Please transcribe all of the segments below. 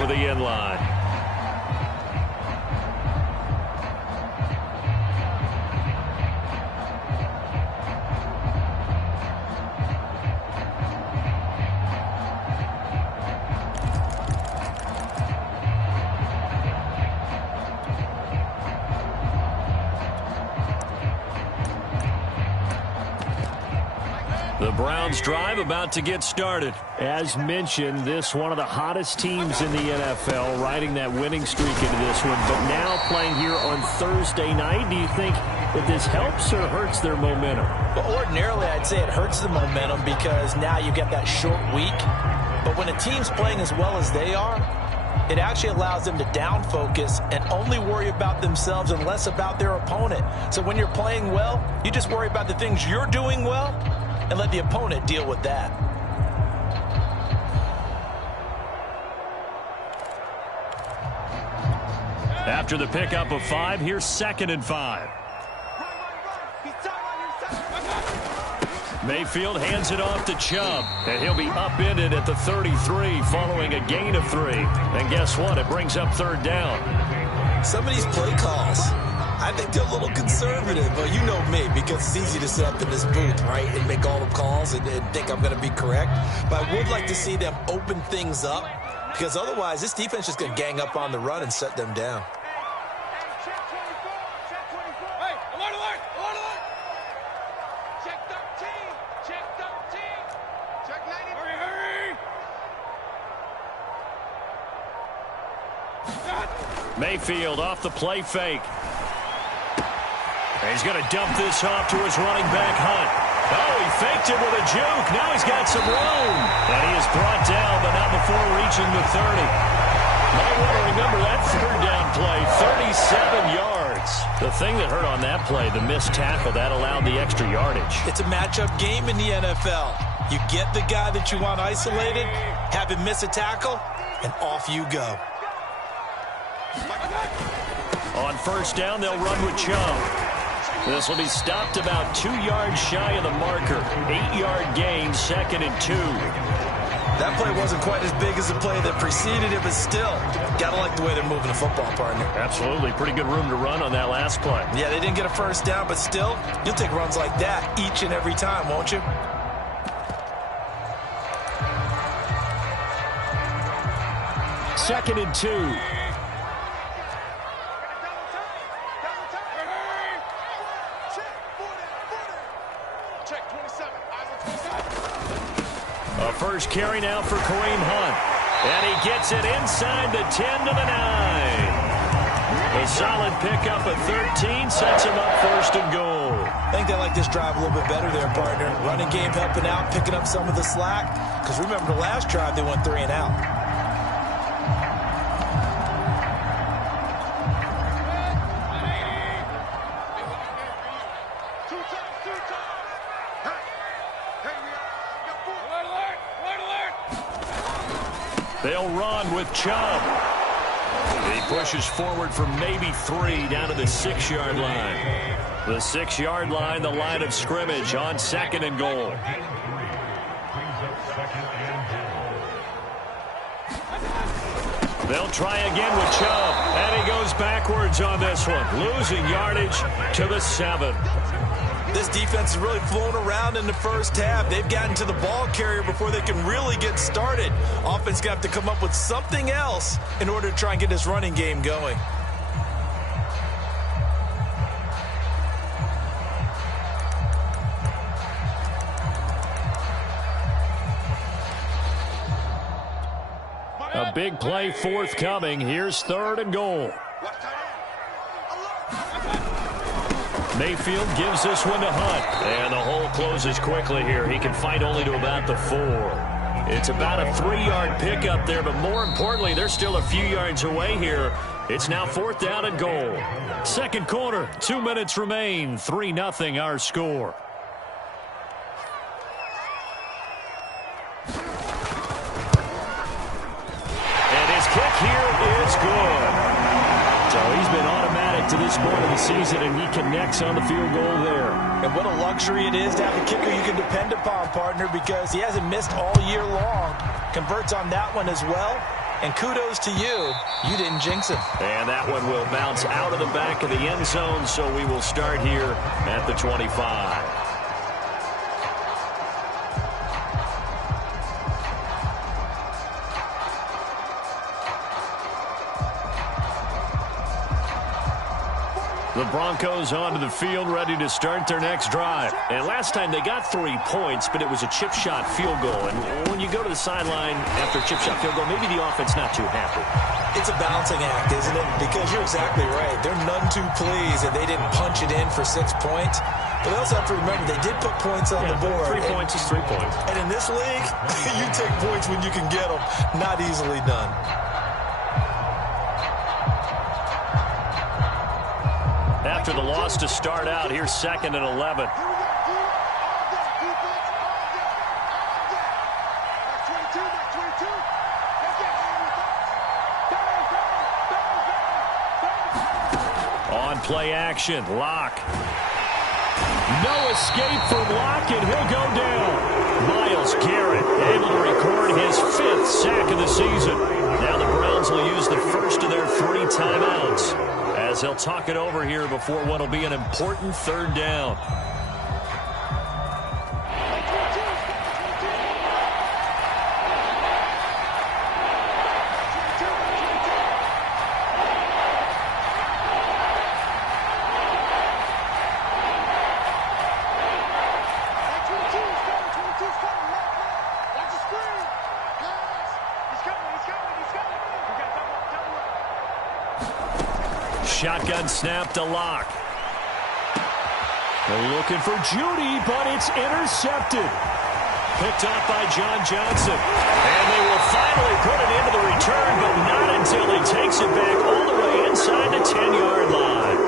over the end line. The Browns drive about to get started. As mentioned, this one of the hottest teams in the NFL, riding that winning streak into this one, but now playing here on Thursday night. Do you think that this helps or hurts their momentum? Well, ordinarily, I'd say it hurts the momentum because now you get that short week. But when a team's playing as well as they are, it actually allows them to down focus and only worry about themselves and less about their opponent. So when you're playing well, you just worry about the things you're doing well and let the opponent deal with that. After the pickup of 5, here's 2nd and 5. Mayfield hands it off to Chubb, and he'll be upended at the 33 following a gain of 3. And guess what? It brings up 3rd down. Some of these play calls, I think they're a little conservative, but you know me, because it's easy to sit up in this booth, right, and make all the calls and think I'm going to be correct. But I would like to see them open things up, because otherwise this defense is just going to gang up on the run and shut them down. Mayfield off the play fake. And he's going to dump this off to his running back, Hunt. Oh, he faked it with a juke. Now he's got some room. And he is brought down, but not before reaching the 30. Might want to remember that 3rd down play, 37 yards. The thing that hurt on that play, the missed tackle, that allowed the extra yardage. It's a matchup game in the NFL. You get the guy that you want isolated, have him miss a tackle, and off you go. On 1st down, they'll run with Chubb. This will be stopped about 2 yards shy of the marker. 8-yard gain, 2nd and 2. That play wasn't quite as big as the play that preceded it, but still, got to like the way they're moving the football, partner. Absolutely. Pretty good room to run on that last play. Yeah, they didn't get a 1st down, but still, you'll take runs like that each and every time, won't you? Second and 2. A first carry now for Kareem Hunt. And he gets it inside the 10 to the 9. A solid pickup at 13 sets him up 1st and goal. I think they like this drive a little bit better there, partner. Running game helping out, picking up some of the slack. Because remember the last drive, they went 3 and out. They'll run with Chubb. He pushes forward for maybe 3 down to the 6-yard line. The 6-yard line, the line of scrimmage on 2nd and goal. They'll try again with Chubb. And he goes backwards on this one, losing yardage to the 7. This defense is really flown around in the 1st half. They've gotten to the ball carrier before they can really get started. Offense got to come up with something else in order to try and get this running game going. A big play forthcoming. Here's 3rd and goal. Mayfield gives this one to Hunt. And the hole closes quickly here. He can fight only to about the 4. It's about a 3-yard pickup there, but more importantly, they're still a few yards away here. It's now 4th down and goal. 2nd quarter, 2 minutes remain. 3-0 our score. And his kick here is good. So he's been automatic to this point of the season, and he connects on the field goal there. And what a luxury it is to have a kicker you can depend upon, partner, because he hasn't missed all year long. Converts on that one as well. And kudos to you. You didn't jinx him. And that one will bounce out of the back of the end zone, so we will start here at the 25. The Broncos onto the field, ready to start their next drive. And last time they got 3 points, but it was a chip shot field goal. And when you go to the sideline after a chip shot field goal, maybe the offense not too happy. It's a balancing act, isn't it? Because you're exactly right. They're none too pleased that they didn't punch it in for 6 points. But they also have to remember they did put points on the board. 3 points is 3 points. And in this league, you take points when you can get them. Not easily done. After the loss to start out, here's 2nd and 11. On play action, Locke. No escape from Locke, and he'll go down. Myles Garrett able to record his 5th sack of the season. Now the Browns will use the first of their 3 timeouts, as they'll talk it over here before what will be an important 3rd down. Shotgun snap to Locke. They're looking for Judy, but it's intercepted. Picked off by John Johnson. And they will finally put it into the return, but not until he takes it back all the way inside the 10-yard line.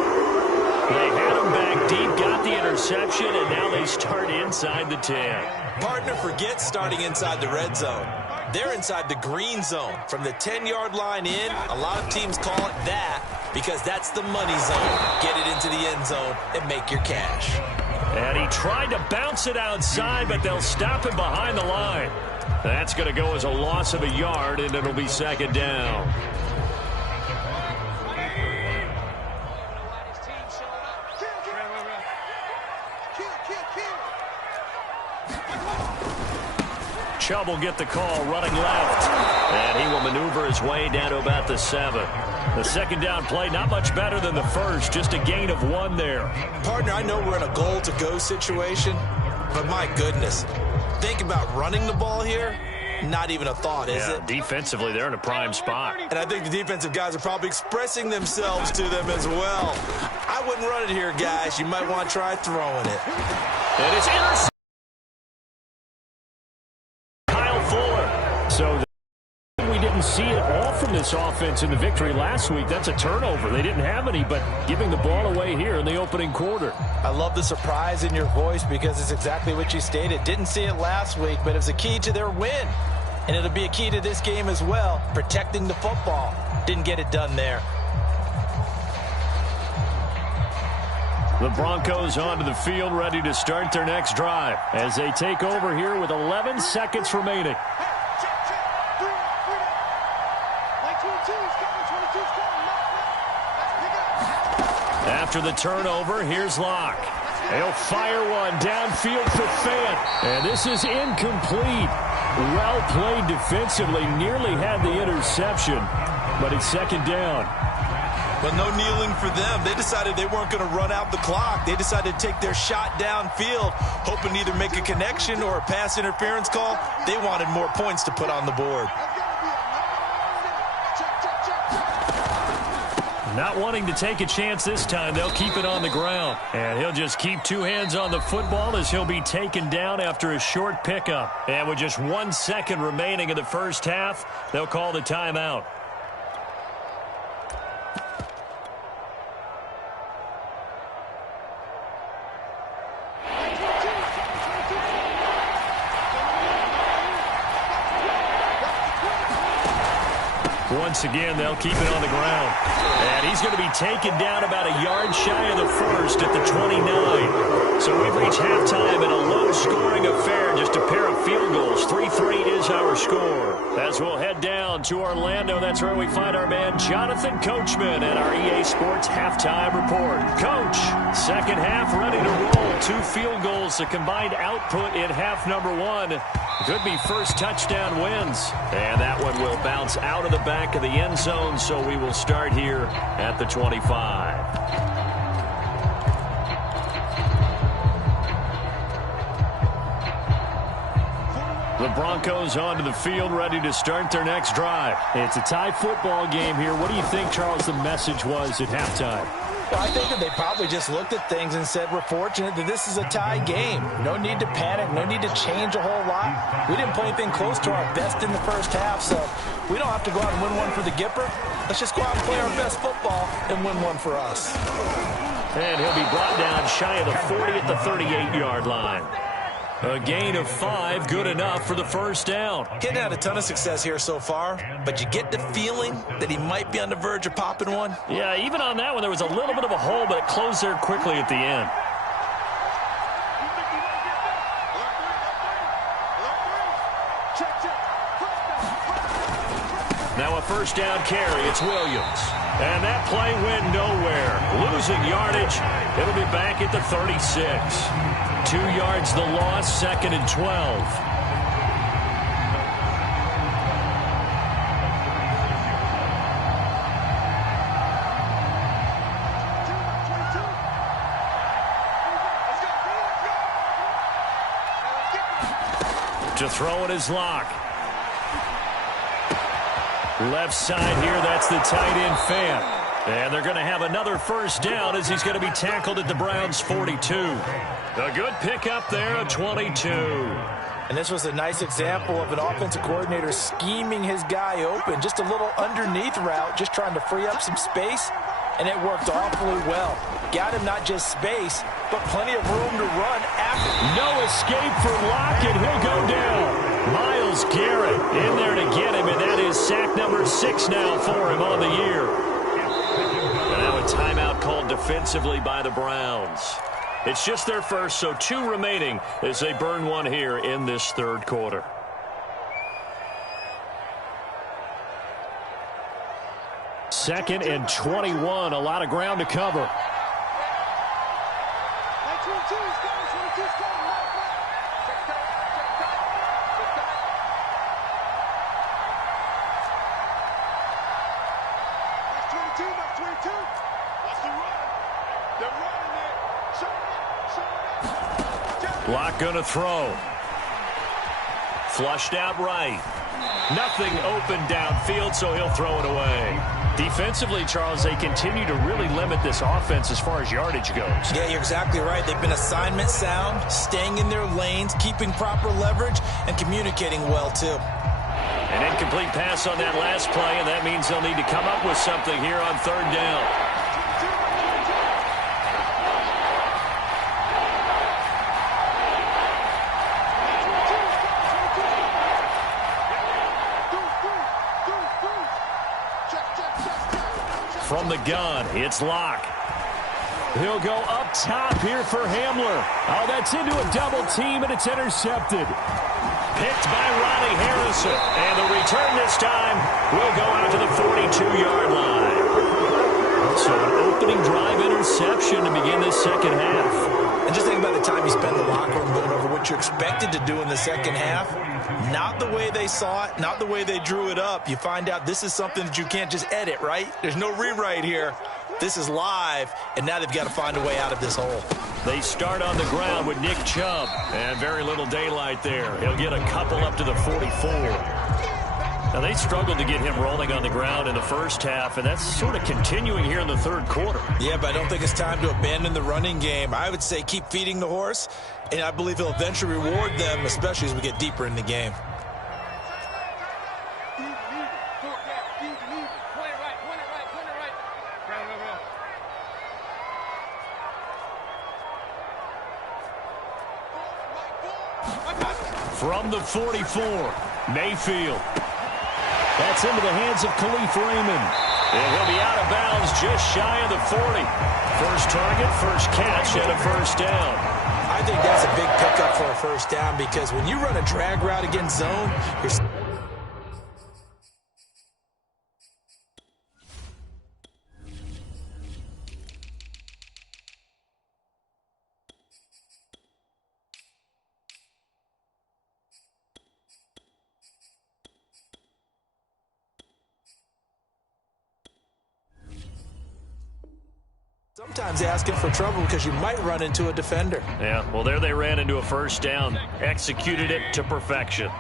They had him back deep, got the interception, and now they start inside the 10. Partner, forget starting inside the red zone. They're inside the green zone. From the 10-yard line in, a lot of teams call it that because that's the money zone. Get it into the end zone and make your cash. And he tried to bounce it outside, but they'll stop him behind the line. That's going to go as a loss of a yard, and it'll be 2nd down. Chubb will get the call running left, and he will maneuver his way down to about the 7. The 2nd down play, not much better than the first, just a gain of 1 there. Partner, I know we're in a goal-to-go situation, but my goodness, think about running the ball here. Not even a thought, is it? Defensively, they're in a prime spot. And I think the defensive guys are probably expressing themselves to them as well. I wouldn't run it here, guys. You might want to try throwing it. And it's intercepted. So we didn't see it all from this offense in the victory last week. That's a turnover. They didn't have any, but giving the ball away here in the opening quarter. I love the surprise in your voice because it's exactly what you stated. Didn't see it last week, but it was a key to their win. And it'll be a key to this game as well, protecting the football. Didn't get it done there. The Broncos onto the field, ready to start their next drive as they take over here with 11 seconds remaining. After the turnover, here's Locke. He'll fire one downfield for Fant. And this is incomplete. Well played defensively. Nearly had the interception, but it's 2nd down. But no kneeling for them. They decided they weren't going to run out the clock. They decided to take their shot downfield, hoping to either make a connection or a pass interference call. They wanted more points to put on the board. Not wanting to take a chance this time, they'll keep it on the ground. And he'll just keep 2 hands on the football as he'll be taken down after a short pickup. And with just 1 second remaining in the first half, they'll call the timeout. Once again, they'll keep it on the ground. And he's going to be taken down about a yard shy of the first at the 29. So we've reached halftime in a low-scoring affair, just a pair of field goals. 3-3 is our score. As we'll head down to Orlando, that's where we find our man Jonathan Coachman at our EA Sports Halftime Report. Coach, second half ready to roll. 2 field goals, the combined output in half number 1. Could be first touchdown wins. And that one will bounce out of the back of the end zone, so we will start here at the 25. The Broncos onto the field, ready to start their next drive. It's a tie football game here. What do you think, Charles, the message was at halftime? Well, I think that they probably just looked at things and said, we're fortunate that this is a tie game. No need to panic. No need to change a whole lot. We didn't play anything close to our best in the first half, so we don't have to go out and win one for the Gipper. Let's just go out and play our best football and win one for us. And he'll be brought down shy of the 40 at the 38-yard line. A gain of 5, good enough for the first down. Getting had a ton of success here so far, but you get the feeling that he might be on the verge of popping one. Yeah, even on that one, there was a little bit of a hole, but it closed there quickly at the end. Now a first down carry, it's Williams. And that play went nowhere. Losing yardage, it'll be back at the 36. 2 yards the loss, 2nd and 12. To throw it is Locke. Left side here, that's the tight end Fant. And they're going to have another first down as he's going to be tackled at the Browns' 42. A good pickup there, a 22. And this was a nice example of an offensive coordinator scheming his guy open. Just a little underneath route, just trying to free up some space, and it worked awfully well. Got him not just space, but plenty of room to run after. No escape for Locke, and he'll go down. Myles Garrett in there to get him, and that is sack number 6 now for him on the year. And now a timeout called defensively by the Browns. It's just their first, so 2 remaining as they burn one here in this third quarter. Second and 21, a lot of ground to cover. Locke gonna throw. Flushed out right. Nothing open downfield, so he'll throw it away. Defensively, Charles, they continue to really limit this offense as far as yardage goes. Yeah, you're exactly right. They've been assignment sound, staying in their lanes, keeping proper leverage, and communicating well, too. An incomplete pass on that last play, and that means they'll need to come up with something here on third down. From the gun, it's Locke. He'll go up top here for Hamler. Oh, that's into a double team, and it's intercepted. Picked by Ronnie Harrison. And the return this time will go out to the 42-yard line. So an opening drive interception to begin this second half. And just think about the time you spent in the locker room going over what you expected to do in the second half. Not the way they saw it, not the way they drew it up. You find out this is something that you can't just edit, right? There's no rewrite here. This is live, and now they've got to find a way out of this hole. They start on the ground with Nick Chubb, and very little daylight there. He'll get a couple up to the 44. Now, they struggled to get him rolling on the ground in the first half, and that's sort of continuing here in the third quarter. Yeah, but I don't think it's time to abandon the running game. I would say keep feeding the horse, and I believe he'll eventually reward them, especially as we get deeper in the game. From the 44, Mayfield. That's into the hands of Khalif Raymond. And he'll be out of bounds just shy of the 40. First target, first catch, and a first down. I think that's a big pickup for a first down because when you run a drag route against zone, you're... Sometimes asking for trouble because you might run into a defender. Yeah, well, there they ran into a first down. Executed it to perfection.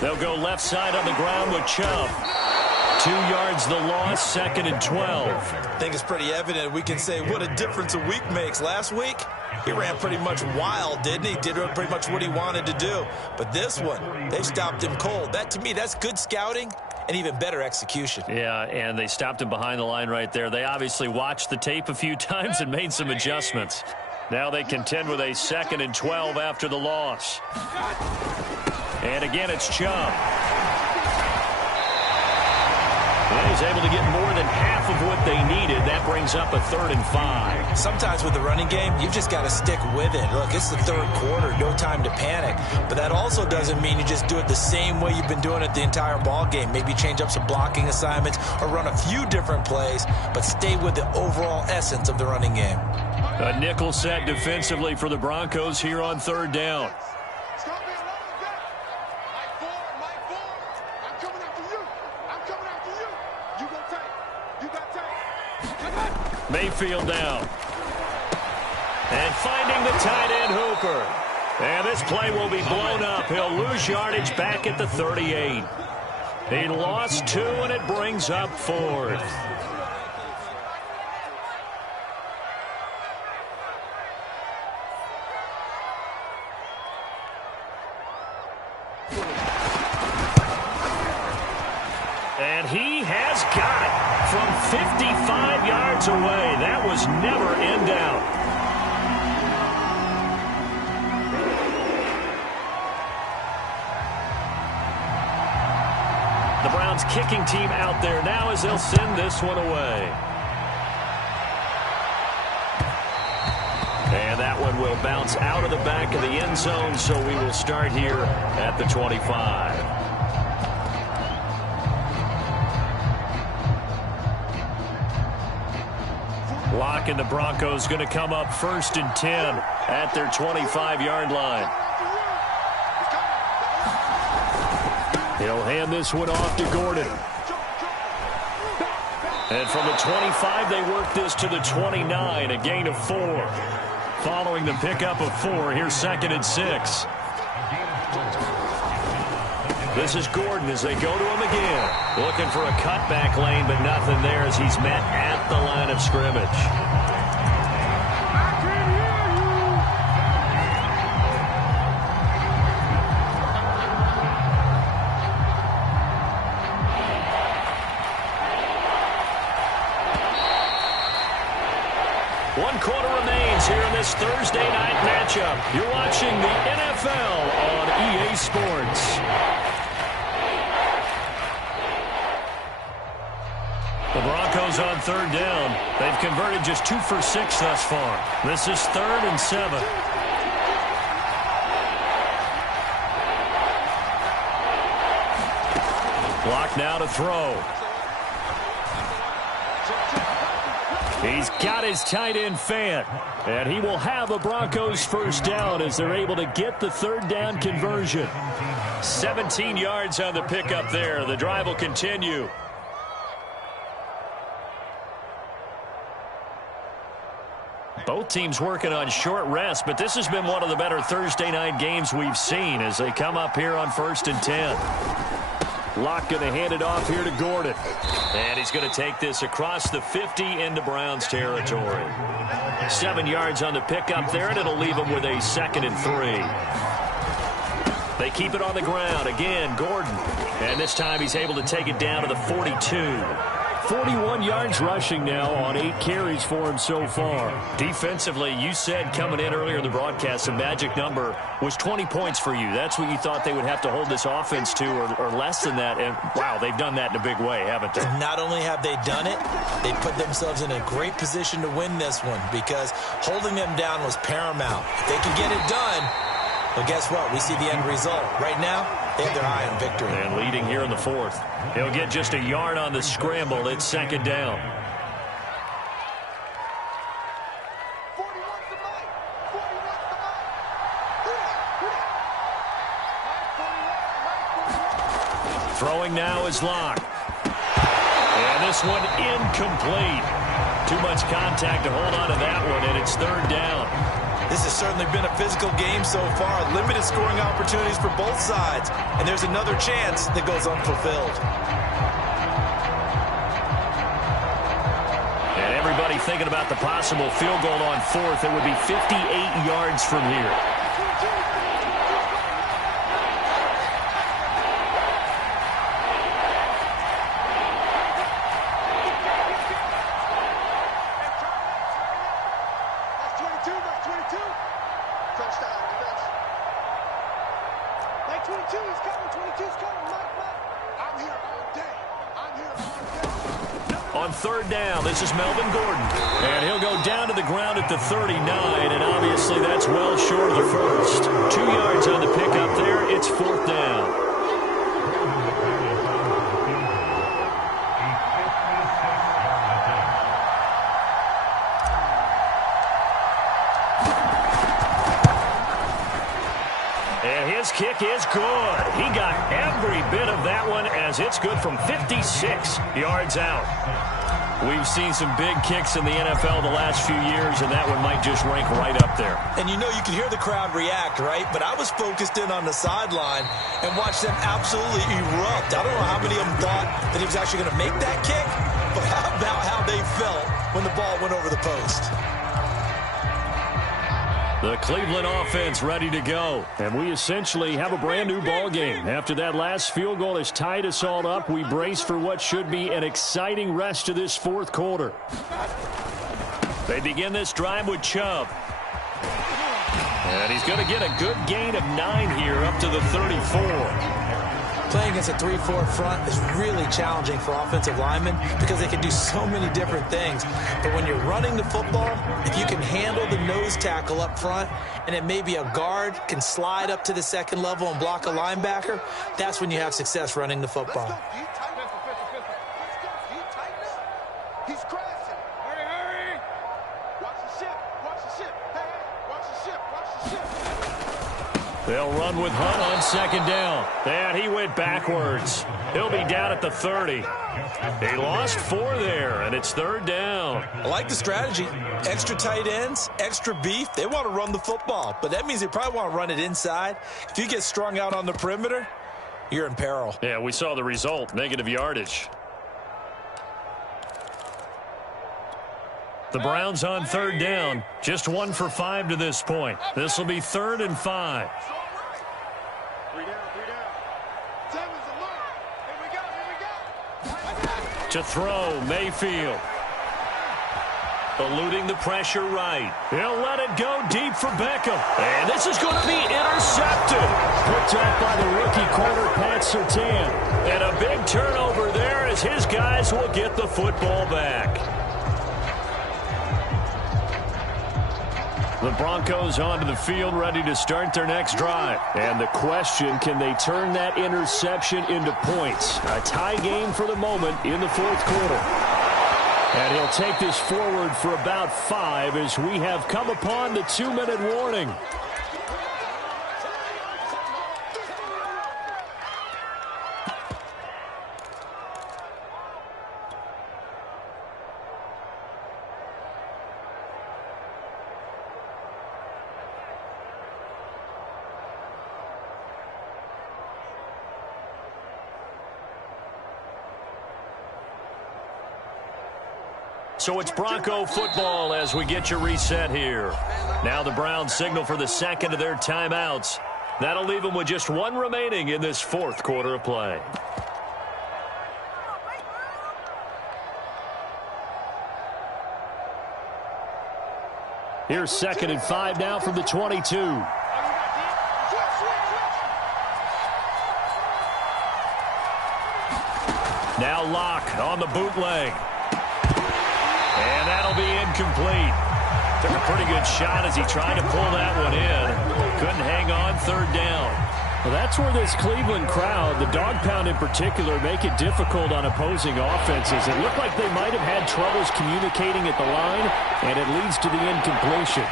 They'll go left side on the ground with Chubb. 2 yards the loss, 2nd and 12. I think it's pretty evident. We can say what a difference a week makes. Last week, he ran pretty much wild, didn't he? Did pretty much what he wanted to do. But this one, they stopped him cold. That, to me, that's good scouting and even better execution. Yeah, and they stopped him behind the line right there. They obviously watched the tape a few times and made some adjustments. Now they contend with a 2nd and 12 after the loss. And again, it's Chubb. And he's able to get more than half of what they needed. That brings up a 3rd and 5. Sometimes with the running game, you've just got to stick with it. Look, it's the 3rd quarter, no time to panic. But that also doesn't mean you just do it the same way you've been doing it the entire ball game. Maybe change up some blocking assignments or run a few different plays, but stay with the overall essence of the running game. A nickel set defensively for the Broncos here on 3rd down. Mayfield down. And finding the tight end Hooper. And this play will be blown up. He'll lose yardage back at the 38. He lost 2, and it brings up 4th. And he has got it from 55 yards away. That was never in doubt. The Browns kicking team out there now as they'll send this one away. And that one will bounce out of the back of the end zone, so we will start here at the 25. Locke and the Broncos going to come up 1st and 10 at their 25-yard line. He'll hand this one off to Gordon. And from the 25, they work this to the 29, a gain of 4. Following the pickup of 4, here's 2nd and 6. This is Gordon as they go to him again. Looking for a cutback lane, but nothing there as he's met at the line of scrimmage. One quarter remains here in this Thursday night matchup. You're watching the NFL on EA Sports. The Broncos on 3rd down. They've converted just 2 for 6 thus far. This is 3rd and 7. Block now to throw. He's got his tight end Fant. And he will have a Broncos first down as they're able to get the 3rd down conversion. 17 yards on the pickup there. The drive will continue. Both teams working on short rest, but this has been one of the better Thursday night games we've seen as they come up here on 1st and 10. Locke going to hand it off here to Gordon. And he's going to take this across the 50 into Browns territory. 7 yards on the pickup there, and it'll leave him with a 2nd and 3. They keep it on the ground. Again, Gordon. And this time he's able to take it down to the 42. 41 yards rushing now on 8 carries for him so far. Defensively, you said coming in earlier in the broadcast, the magic number was 20 points for you. That's what you thought they would have to hold this offense to, or less than that. And, wow, they've done that in a big way, haven't they? Not only have they done it, they put themselves in a great position to win this one because holding them down was paramount. If they can get it done, well, guess what? We see the end result. Right now, they have their eye on victory. And leading here in the fourth. He'll get just a yard on the scramble. It's second down. Throwing now is Locke. And this one incomplete. Too much contact to hold on to that one, and it's third down. This has certainly been a physical game so far. Limited scoring opportunities for both sides. And there's another chance that goes unfulfilled. And everybody thinking about the possible field goal on fourth. It would be 58 yards from here. On third down, this is Melvin Gordon. And he'll go down to the ground at the 39, and obviously that's well short of the first. 2 yards on the pickup there. It's fourth down. And his kick is good. He got every bit of that one as it's good from 56 yards out. We've seen some big kicks in the NFL the last few years, and that one might just rank right up there. And you know, you can hear the crowd react, right? But I was focused in on the sideline and watched them absolutely erupt. I don't know how many of them thought that he was actually going to make that kick, but how about how they felt when the ball went over the post? The Cleveland offense ready to go. And we essentially have a brand new ball game. After that last field goal has tied us all up, we brace for what should be an exciting rest of this fourth quarter. They begin this drive with Chubb. And he's going to get a good gain of 9 here up to the 34. Playing against a 3-4 front is really challenging for offensive linemen because they can do so many different things. But when you're running the football, if you can handle the nose tackle up front and then maybe a guard can slide up to the second level and block a linebacker, that's when you have success running the football. They'll run with Hunt on second down. And he went backwards. He'll be down at the 30. They lost 4 there, and it's third down. I like the strategy. Extra tight ends, extra beef. They want to run the football, but that means they probably want to run it inside. If you get strung out on the perimeter, you're in peril. Yeah, we saw the result, negative yardage. The Browns on third down, just 1 for 5 to this point. This will be 3rd and 5. To throw, Mayfield. Eluding the pressure right. He'll let it go deep for Beckham. And this is going to be intercepted. Picked up by the rookie corner, Pat Surtain. And a big turnover there as his guys will get the football back. The Broncos onto the field ready to start their next drive. And the question, can they turn that interception into points? A tie game for the moment in the fourth quarter. And he'll take this forward for about 5 as we have come upon the 2-minute warning. So it's Bronco football as we get you reset here. Now the Browns signal for the second of their timeouts. That'll leave them with just 1 remaining in this fourth quarter of play. Here's 2nd and 5 now from the 22. Now Locke on the bootleg. And that'll be incomplete. Took a pretty good shot as he tried to pull that one in. Couldn't hang on, 3rd down. Well, that's where this Cleveland crowd, the dog pound in particular, make it difficult on opposing offenses. It looked like they might have had troubles communicating at the line, and it leads to the incompletion.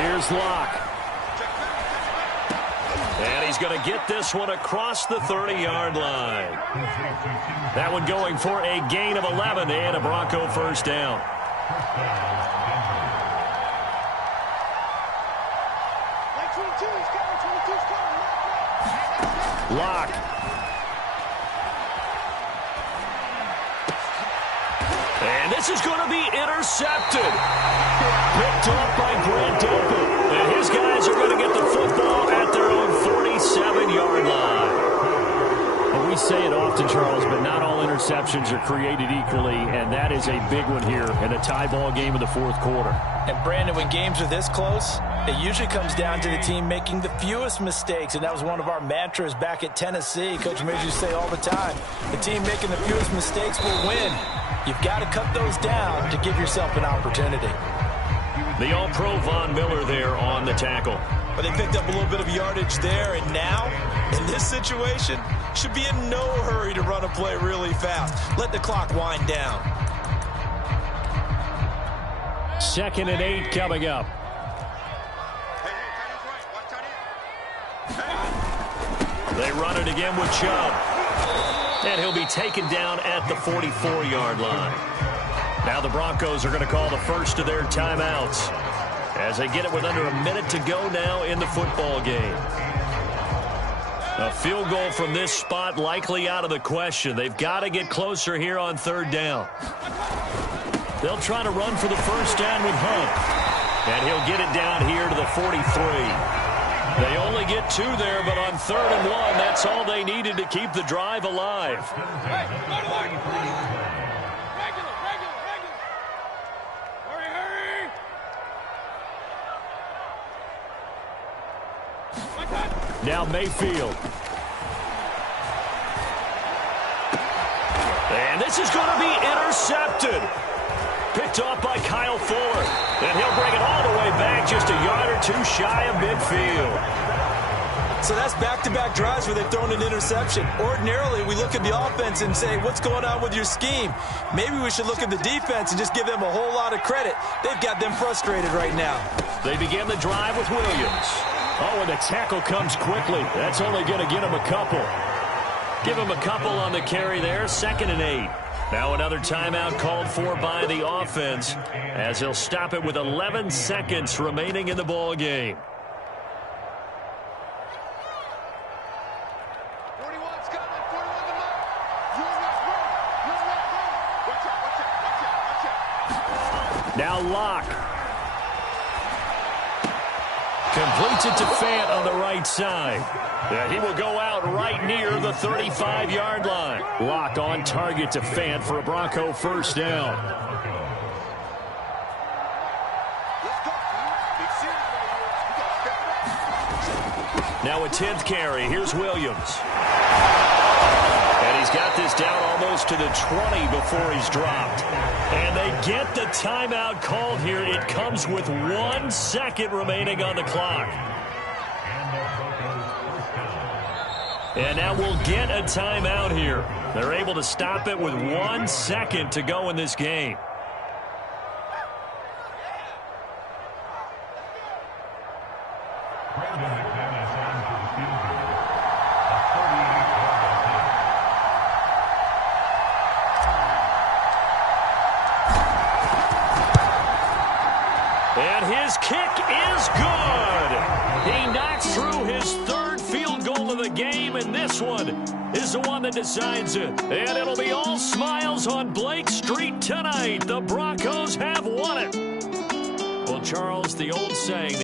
Here's Locke. And he's going to get this one across the 30-yard line. That one going for a gain of 11 and a Bronco 1st down. Locke. And this is going to be intercepted. Picked up by Grant Delpit. And his guys are going to get the football at their own 47-yard line. Well, we say it often, Charles, but not all interceptions are created equally, and that is a big one here in a tie ball game in the 4th quarter. And, Brandon, when games are this close, it usually comes down to the team making the fewest mistakes, and that was one of our mantras back at Tennessee. Coach Midge used to say all the time, the team making the fewest mistakes will win. You've got to cut those down to give yourself an opportunity. The All-Pro Von Miller there on the tackle. But they picked up a little bit of yardage there, and now, in this situation, should be in no hurry to run a play really fast. Let the clock wind down. 2nd and 8 coming up. They run it again with Chubb. And he'll be taken down at the 44-yard line. Now the Broncos are going to call the first of their timeouts as they get it with under a minute to go now in the football game. A field goal from this spot likely out of the question. They've got to get closer here on 3rd down. They'll try to run for the 1st down with Hunt. And he'll get it down here to the 43. They only get 2 there, but on 3rd and 1, that's all they needed to keep the drive alive. Now Mayfield. And this is going to be intercepted. Picked off by Kyle Fuller. And he'll bring it all the way back just a yard or 2 shy of midfield. So that's back-to-back drives where they've thrown an interception. Ordinarily, we look at the offense and say, what's going on with your scheme? Maybe we should look at the defense and just give them a whole lot of credit. They've got them frustrated right now. They begin the drive with Williams. Oh, and the tackle comes quickly. That's only going to get him a couple. Give him a couple on the carry there. 2nd and 8. Now another timeout called for by the offense as he'll stop it with 11 seconds remaining in the ball game. 41's coming. 41 to mark. Watch out. Now Locke. Completes it to Fant on the right side. And he will go out right near the 35-yard line. Locke on target to Fant for a Bronco 1st down. Now a 10th carry. Here's Williams. And he's got this down almost to the 20 before he's dropped. And they get the timeout called here. It comes with 1 second remaining on the clock. And now we'll get a timeout here. They're able to stop it with 1 second to go in this game. And his kick is good. He knocks through his 3rd field goal of the game, and this one is the one that decides it. And it'll be all smiles on Blake Street tonight. The Broncos have won it. Well, Charles, the old saying...